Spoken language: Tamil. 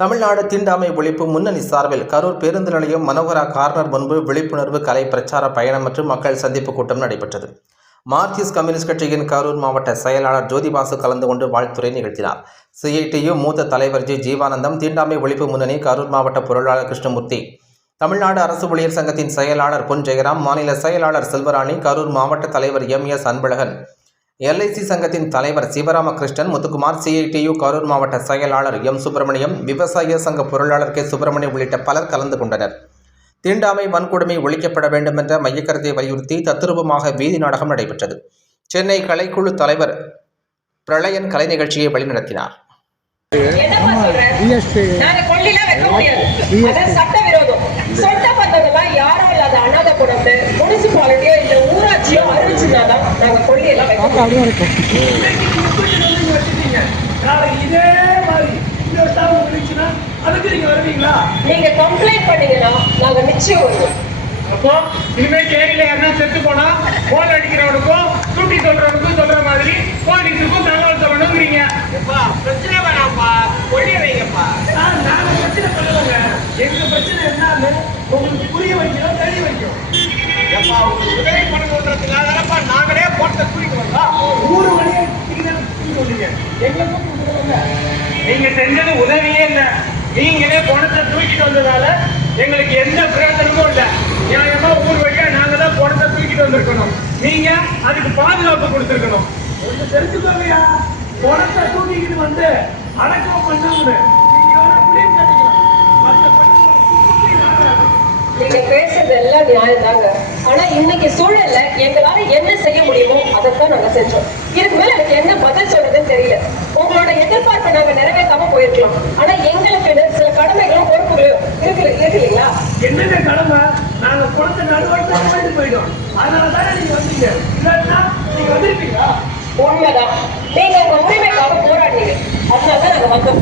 தமிழ்நாடு தீண்டாமை ஒழிப்பு முன்னணி சார்பில் கரூர் பேருந்து நிலையம் மனோகரா கார்னர் முன்பு விழிப்புணர்வு கலை பிரச்சார பயணம் மற்றும் மக்கள் சந்திப்பு கூட்டம் நடைபெற்றது. மார்க்சிஸ்ட் கம்யூனிஸ்ட் கட்சியின் கரூர் மாவட்ட செயலாளர் ஜோதிபாசு கலந்து கொண்டு வாழ்த்துரை நிகழ்த்தினார். சிஐடியு மூத்த தலைவர் ஜி. ஜீவானந்தம் தீண்டாமை ஒழிப்பு முன்னணி கரூர் மாவட்ட பொருளாளர் கிருஷ்ணமூர்த்தி தமிழ்நாடு அரசு ஊழியர் சங்கத்தின் செயலாளர் பொன் ஜெயராம் மாநில செயலாளர் செல்வராணி கரூர் மாவட்ட தலைவர் எம். எஸ். அன்பழகன் எல்ஐசி சங்கத்தின் தலைவர் சிவராமகிருஷ்ணன் முத்துக்குமார் சிஐடியு கரூர் மாவட்ட செயலாளர் எம். சுப்பிரமணியம் விவசாய சங்க பொருளாளர் கே. சுப்பிரமணியம் உள்ளிட்ட பலர் கலந்து கொண்டனர். தீண்டாமை வன்கொடுமை ஒழிக்கப்பட வேண்டும் என்ற மையக்கருத்தை வலியுறுத்தி தத்துரூபமாக வீதி நாடகம் நடைபெற்றது. சென்னை கலைக்குழு தலைவர் பிரளயன் கலை நிகழ்ச்சியை வழிநடத்தினார். என்னப்பா சொல்ற? பிஎஸ்பி நாங்க கொல்லிலாம் வைக்க முடியாது. அது சட்டவிரோதம். சட்டபத்ததெல்லாம் யாரும் இல்லாத அனாதை குழந்தை, municipality யோ இல்ல பார்க்க அப்படியே இருக்கும். இதே மாதிரி இன்னொரு அதுக்கு நீங்க வருவீங்களா நீங்க கம்ப்ளைண்ட் பண்ணீங்கன்னா நாங்க நிச்சயம் வருவோம். அப்போ இனிமே கேரியில யாருன்னா செத்து போனா போன் அடிக்கிறவனுக்கும் தூக்கி சொல்றவனுக்கும் சொல்ற மாதிரி போலீஸுக்கும் தகவல் சொல்லணுங்கிறீங்க. பிரச்சனை வேணாம்ப்பா. கொள்ளிய வைங்கப்பா. நாங்க பிரச்சனை பண்ணலங்க. எங்க பிரச்சனை என்னன்னு உங்களுக்கு புரிய வைக்கிறோம் தெரிய வைக்கிறோம் ஏப்பா உங்களுக்கு உதவி பண்ணணுன்றதுக்காக தானப்பா நாங்களே போட்ட தூக்கிட்டு வந்தோம் ஊரு வழியே நீங்க தானே தூக்கிட்டு வந்தீங்க எங்களை தூக்கிட்டு வந்தவங்க நீங்க செஞ்சது உதவியே இல்ல. நீங்களே பணத்தை தூக்கிட்டு வந்ததால எங்களுக்கு எந்த பிரயோஜனமும் இல்ல. நியாயமா ஊர் வழியா நாங்க தான் பணத்தை தூக்கிட்டு வந்திருக்கணும். நீங்க அதுக்கு பாதுகாப்பு கொடுத்திருக்கணும். ஒண்ணு தெரிஞ்சுக்கோங்கயா பணத்தை தூக்கிட்டு வந்து அடக்கம் பண்ணணும்னு நீங்க பேசுறது எல்லாம் நியாயம் தாங்க ஆனா இன்னைக்கு சூழல்ல எங்களால என்ன செய்ய முடியுமோ அதைத்தான் நாங்க செஞ்சோம். இதுக்கு மேல எனக்கு என்ன பதில் சொல்றதுன்னு தெரியல. உங்களோட எதிர்பார்ப்பை நாங்க போயிருக்கலாம் ஆனா எங்களுக்கு சில கடமைகளும் பொறுப்புகளும் இருக்கு இருக்கு இல்லைங்களா? என்னங்க கடமை? நாங்க பணத்தை நடுவாழ்த்து போயிட்டு போயிட்டோம். அதனால தானே நீங்க வந்தீங்க. இல்லைன்னா நீங்க வந்திருப்பீங்களா? உண்மைதான். நீங்க உங்க உரிமைக்காக போராடினீங்க அதனால தான் நாங்க வந்தோம்.